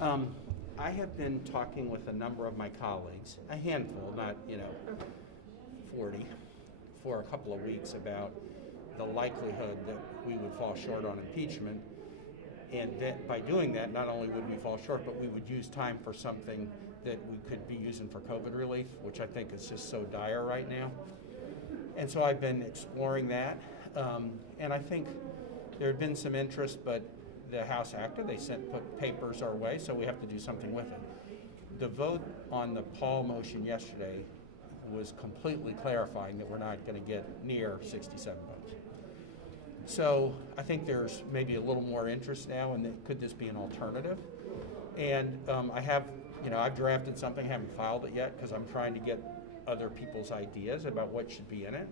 I have been talking with a number of my colleagues, a handful, not 40, for a couple of weeks about the likelihood that we would fall short on impeachment. And that by doing that, not only would we fall short, but we would use time for something that we could be using for COVID relief, which I think is just so dire right now. And so I've been exploring that. And I think there had been some interest, but the House acted. They put papers our way, so we have to do something with it. The vote on the Paul motion yesterday was completely clarifying that we're not going to get near 67 votes. So I think there's maybe a little more interest now, and could this be an alternative? And I've drafted something, haven't filed it yet because I'm trying to get other people's ideas about what should be in it.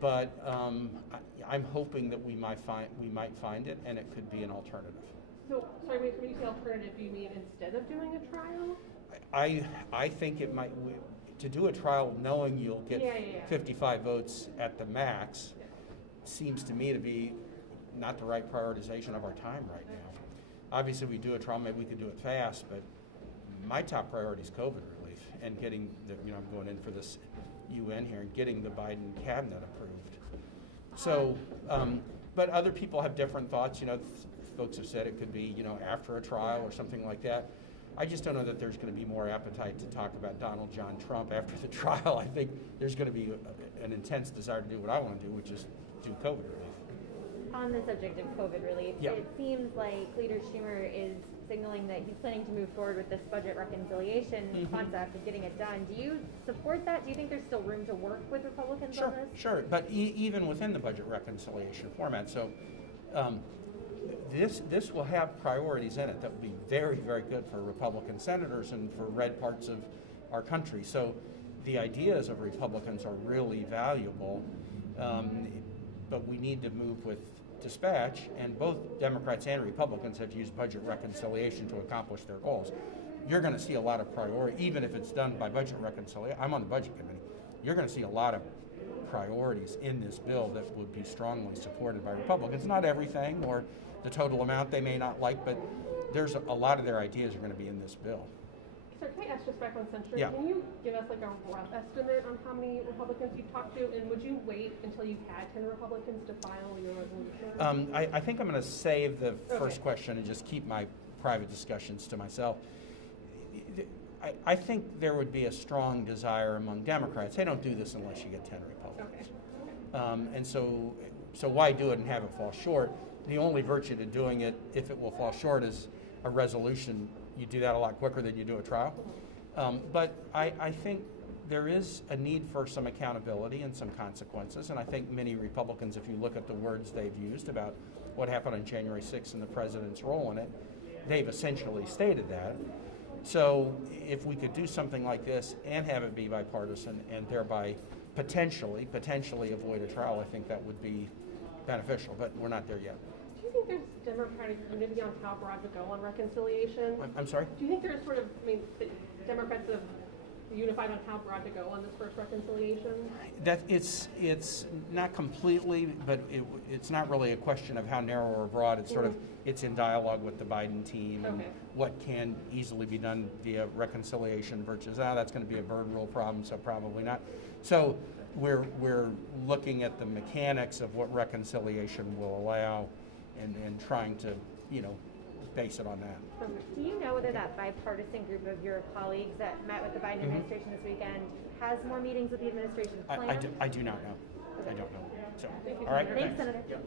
But I'm hoping that we might find it, and it could be an alternative. So, sorry, when you say alternative, do you mean instead of doing a trial? I think it might, to do a trial knowing you'll get 55 votes at the max seems to me to be not the right prioritization of our time right now. Obviously, we do a trial, maybe we could do it fast, but my top priority is COVID relief and getting I'm going in for this UN here and getting the Biden cabinet approved. So, but other people have different thoughts. Folks have said it could be, after a trial or something like that. I just don't know that there's going to be more appetite to talk about Donald John Trump after the trial. I think there's going to be an intense desire to do what I want to do, which is do COVID relief. On the subject of COVID relief, It seems like Leader Schumer is signaling that he's planning to move forward with this budget reconciliation concept of getting it done. Do you support that? Do you think there's still room to work with Republicans on this? Sure, but even within the budget reconciliation format. So this will have priorities in it that will be very, very good for Republican senators and for red parts of our country. So the ideas of Republicans are really valuable, but we need to move with dispatch, and both Democrats and Republicans have used budget reconciliation to accomplish their goals. You're going to see a lot of priority, even if it's done by budget reconciliation. I'm on the budget committee. You're going to see a lot of priorities in this bill that would be strongly supported by Republicans. Not everything, or the total amount they may not like, but there's a lot of their ideas are going to be in this bill. Sir, can I ask just back on censure? Yeah. Can you give us a rough estimate on how many Republicans you've talked to, and would you wait until you had 10 Republicans to file your resolution? I think I'm going to save the first question and just keep my private discussions to myself. I think there would be a strong desire among Democrats. They don't do this unless you get 10 Republicans. Okay. And so why do it and have it fall short? The only virtue to doing it, if it will fall short, is a resolution. You do that a lot quicker than you do a trial. But I think there is a need for some accountability and some consequences, and I think many Republicans, if you look at the words they've used about what happened on January 6th and the president's role in it, they've essentially stated that. So if we could do something like this and have it be bipartisan and thereby potentially avoid a trial, I think that would be beneficial, but we're not there yet. Do you think there's Democratic unity on how broad to go on reconciliation? I'm sorry? Do you think there's the Democrats have unified on how broad to go on this first reconciliation? That it's not completely, but it's not really a question of how narrow or broad. It's sort of, it's in dialogue with the Biden team and what can easily be done via reconciliation versus, that's going to be a bird rule problem, so probably not. So we're looking at the mechanics of what reconciliation will allow and trying to, base it on that. Do you know whether that bipartisan group of your colleagues that met with the Biden administration this weekend has more meetings with the administration planned? I do not know. I don't know. So, Thank you. all right. Thanks, Senator. Yep.